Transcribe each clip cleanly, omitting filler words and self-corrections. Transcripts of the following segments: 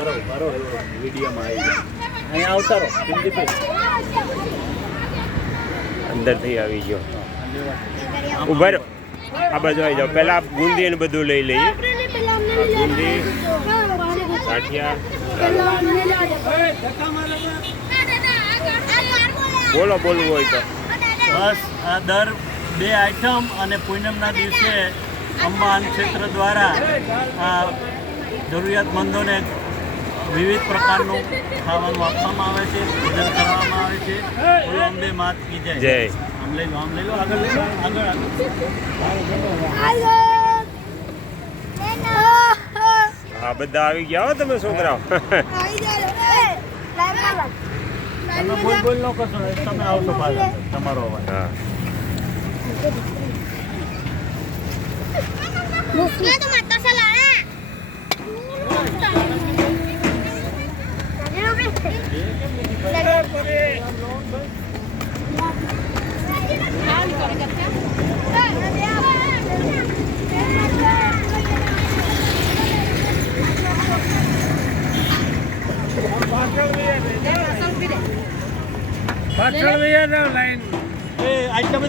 મારો વિડીયોમાં આવી જાય અહીંયા આવતા રહો અંદરથી આવી ગયો ઉભા રહો આ બાજુ આવી જાઓ પહેલાં બુંદી ને બધું લઈ લઈએ બુંદી ગાંઠિયા બોલો બોલવું હોય તો બસ આ દર 2 આઈટમ અને પૂનમના દિવસે અંબા અન્ન ક્ષેત્ર દ્વારા જરૂરિયાતમંદોને વિવિધ પ્રકારનું ખાવાનું આપવામાં આવે છે ભોજન કરવામાં આવે છે બોલો અંબે માત કી જય આમ લઈ લો આગળ લઈ લો હા બધા આવી ગયા હો તમે છોકરાઓ તમે બોલ ન કરશો તમે આવશો પાછા તમારો અવાજ હા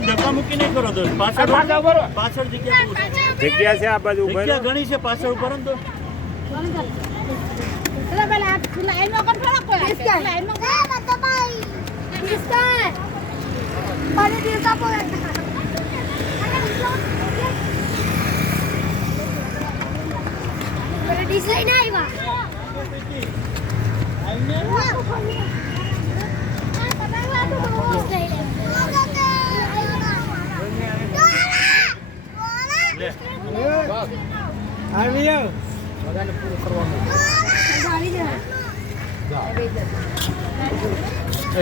ધક્કા મૂકી નહીં કરો તો પાછળ જગ્યા છે આ બાજુ જગ્યા ઘણી છે પાછળ ઉપર તો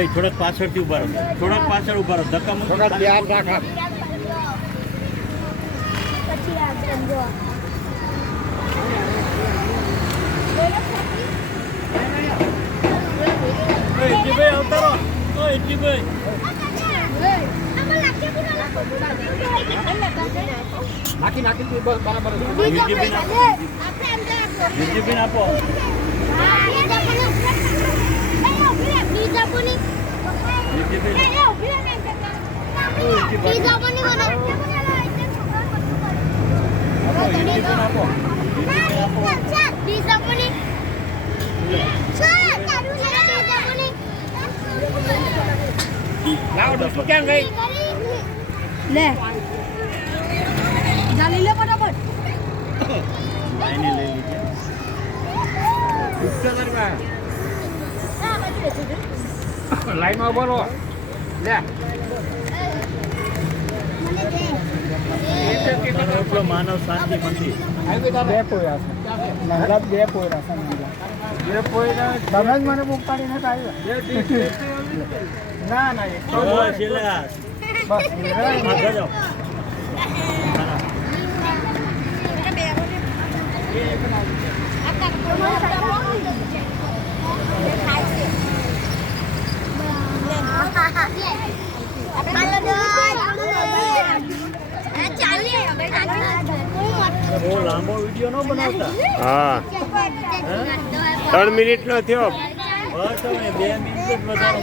થોડાક પાછળથી ઉભા રહો થોડાક પાછળ ઉભા રહો ધક્કા મૂકો આવતા રહો એટીભાઈ નાખી બરાબર વિજયબેન આપો ક્યાં ગઈ લે લઈ લો ફટાફટ લઈ લીધી લાઈનમાં બોલો લે માનવ શાંતિ મંદિર બે પોયરા તમે જ મને બુક પાડીને આવ્યા ના બસ બહુ લાંબો વિડીયો ન બનાવતા હા 3 મિનિટ નો થયો બસ 2 મિનિટ જ વધારે